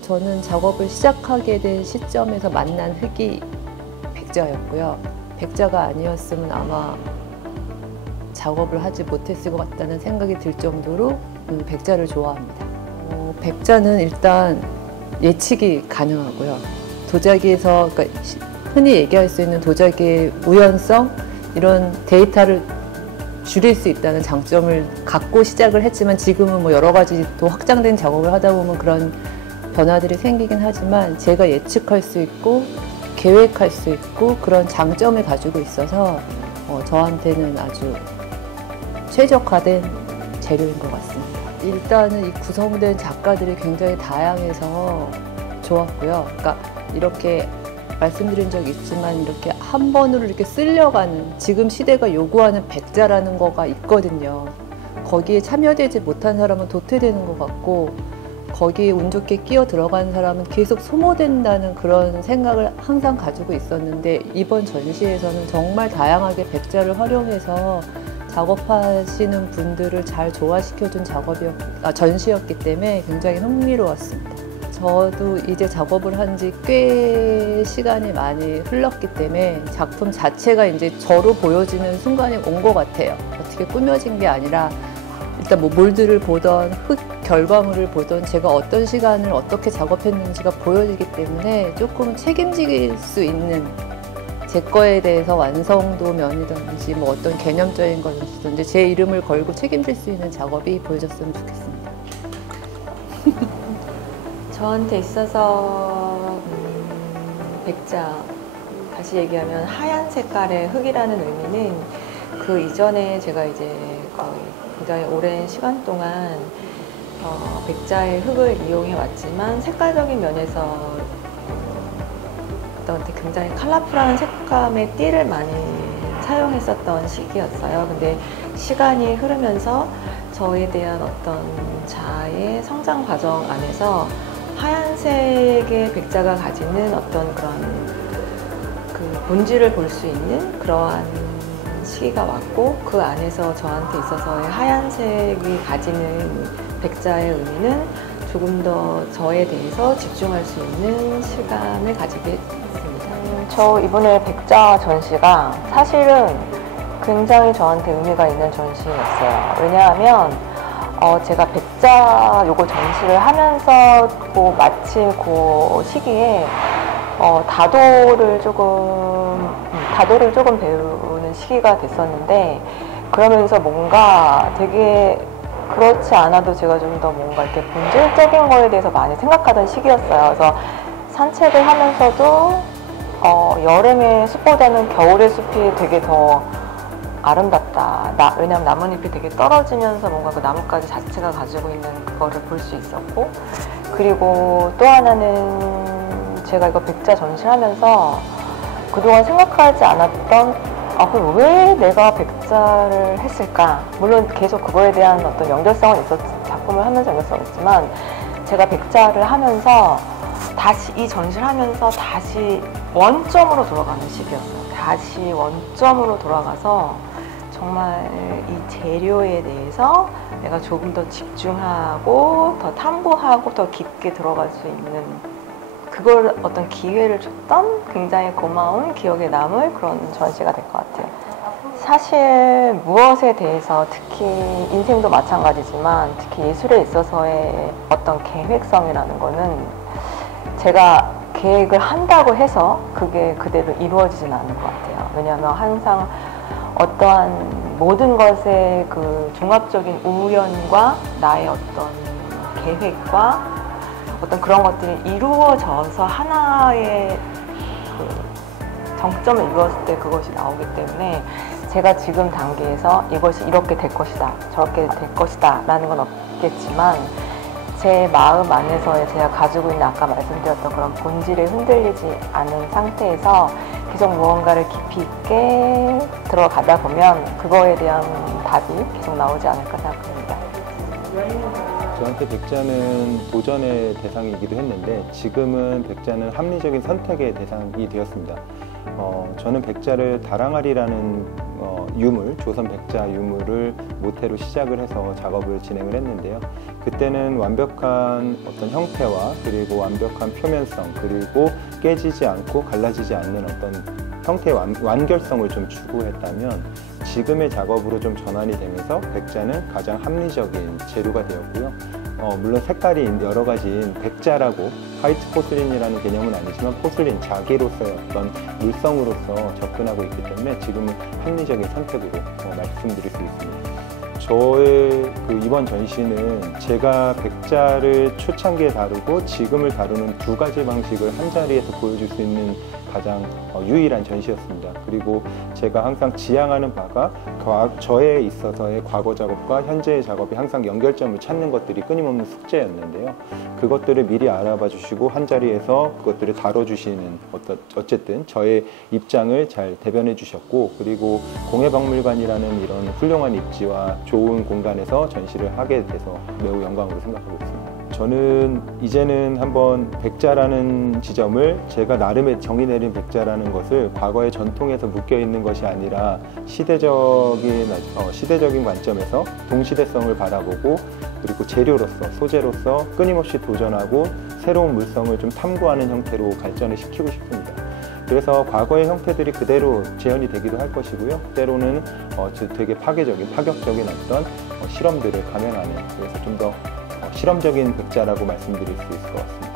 저는 작업을 시작하게 된 시점에서 만난 흙이 백자였고요. 백자가 아니었으면 아마 작업을 하지 못했을 것 같다는 생각이 들 정도로 백자를 좋아합니다. 백자는 일단 예측이 가능하고요. 도자기에서 그러니까 흔히 얘기할 수 있는 도자기의 우연성 이런 데이터를 줄일 수 있다는 장점을 갖고 시작을 했지만 지금은 뭐 여러 가지 또 확장된 작업을 하다 보면 그런 변화들이 생기긴 하지만 제가 예측할 수 있고 계획할 수 있고 그런 장점을 가지고 있어서 저한테는 아주 최적화된 재료인 것 같습니다. 일단은 이 구성된 작가들이 굉장히 다양해서 좋았고요. 그러니까 이렇게 말씀드린 적이 있지만 이렇게 한 번으로 이렇게 쓸려가는 지금 시대가 요구하는 백자라는 거가 있거든요. 거기에 참여되지 못한 사람은 도태되는 것 같고 거기에 운 좋게 끼어 들어간 사람은 계속 소모된다는 그런 생각을 항상 가지고 있었는데 이번 전시에서는 정말 다양하게 백자를 활용해서 작업하시는 분들을 잘 조화시켜준 전시였기 때문에 굉장히 흥미로웠습니다. 저도 이제 작업을 한 지 꽤 시간이 많이 흘렀기 때문에 작품 자체가 이제 저로 보여지는 순간이 온 것 같아요. 어떻게 꾸며진 게 아니라 일단 뭐 몰드를 보던 흙 결과물을 보던 제가 어떤 시간을 어떻게 작업했는지가 보여지기 때문에 조금 책임질 수 있는 제 거에 대해서 완성도 면이든지 뭐 어떤 개념적인 것이든지 제 이름을 걸고 책임질 수 있는 작업이 보여졌으면 좋겠습니다. 저한테 있어서 백자, 다시 얘기하면 하얀 색깔의 흙이라는 의미는 그 이전에 제가 이제 거의 굉장히 오랜 시간 동안 백자의 흙을 이용해 왔지만 색깔적인 면에서 어떤 굉장히 컬러풀한 색감의 띠를 많이 사용했었던 시기였어요. 근데 시간이 흐르면서 저에 대한 어떤 자아의 성장 과정 안에서 하얀색의 백자가 가지는 어떤 그런 그 본질을 볼 수 있는 그러한 시기가 왔고 그 안에서 저한테 있어서의 하얀색이 가지는 백자의 의미는 조금 더 저에 대해서 집중할 수 있는 시간을 가지게 됐습니다. 저 이번에 백자 전시가 사실은 굉장히 저한테 의미가 있는 전시였어요. 왜냐하면 제가 백자 요거 전시를 하면서 마침 그 시기에 다도를 조금 배우는 시기가 됐었는데 그러면서 뭔가 되게 그렇지 않아도 제가 좀 더 뭔가 이렇게 본질적인 거에 대해서 많이 생각하던 시기였어요. 그래서 산책을 하면서도 여름의 숲보다는 겨울의 숲이 되게 더 아름답다. 왜냐면 나뭇잎이 되게 떨어지면서 뭔가 그 나뭇가지 자체가 가지고 있는 그거를 볼 수 있었고 그리고 또 하나는 제가 이거 백자 전시하면서 그동안 생각하지 않았던 그럼 왜 내가 백자를 했을까? 물론 계속 그거에 대한 어떤 연결성은 작품을 하면서 연결성은 있지만 제가 백자를 하면서 다시 이 전시를 하면서 다시 원점으로 돌아가는 시기였어요. 다시 원점으로 돌아가서 정말 이 재료에 대해서 내가 조금 더 집중하고 더 탐구하고 더 깊게 들어갈 수 있는 그걸 어떤 기회를 줬던 굉장히 고마운 기억에 남을 그런 전시가 될 것 같아요. 사실 무엇에 대해서 특히 인생도 마찬가지지만 특히 예술에 있어서의 어떤 계획성이라는 거는 제가 계획을 한다고 해서 그게 그대로 이루어지진 않는 것 같아요. 왜냐하면 항상 어떠한 모든 것의 그 종합적인 우연과 나의 어떤 계획과 어떤 그런 것들이 이루어져서 하나의 그 정점을 이루었을 때 그것이 나오기 때문에 제가 지금 단계에서 이것이 이렇게 될 것이다, 저렇게 될 것이다 라는 건 없겠지만 제 마음 안에서의 제가 가지고 있는 아까 말씀드렸던 그런 본질에 흔들리지 않은 상태에서 계속 무언가를 깊이 있게 들어가다 보면 그거에 대한 답이 계속 나오지 않을까 생각합니다. 저한테 백자는 도전의 대상이기도 했는데 지금은 백자는 합리적인 선택의 대상이 되었습니다. 저는 백자를 다랑아리라는 유물, 조선 백자 유물을 모태로 시작을 해서 작업을 진행을 했는데요. 그때는 완벽한 어떤 형태와 그리고 완벽한 표면성 그리고 깨지지 않고 갈라지지 않는 어떤 형태의 완결성을 좀 추구했다면 지금의 작업으로 좀 전환이 되면서 백자는 가장 합리적인 재료가 되었고요. 물론 색깔이 여러 가지인 백자라고 화이트 포슬린이라는 개념은 아니지만 포슬린 자기로서의 어떤 물성으로서 접근하고 있기 때문에 지금은 합리적인 선택으로 말씀드릴 수 있습니다. 저의 이번 전시는 제가 백자를 초창기에 다루고 지금을 다루는 두 가지 방식을 한 자리에서 보여줄 수 있는 가장 유일한 전시였습니다. 그리고 제가 항상 지향하는 바가 저에 있어서의 과거 작업과 현재의 작업이 항상 연결점을 찾는 것들이 끊임없는 숙제였는데요. 그것들을 미리 알아봐 주시고 한 자리에서 그것들을 다뤄주시는 어쨌든 저의 입장을 잘 대변해 주셨고 그리고 공예박물관이라는 이런 훌륭한 입지와 좋은 공간에서 전시를 하게 돼서 매우 영광으로 생각하고 있습니다. 저는 이제는 한번 백자라는 지점을 제가 나름의 정의 내린 백자라는 것을 과거의 전통에서 묶여있는 것이 아니라 시대적인 관점에서 동시대성을 바라보고 그리고 재료로서 소재로서 끊임없이 도전하고 새로운 물성을 좀 탐구하는 형태로 발전을 시키고 싶습니다. 그래서 과거의 형태들이 그대로 재현이 되기도 할 것이고요. 때로는 되게 파격적인 어떤 실험들을 감행하는 그래서 좀 더 실험적인 백자라고 말씀드릴 수 있을 것 같습니다.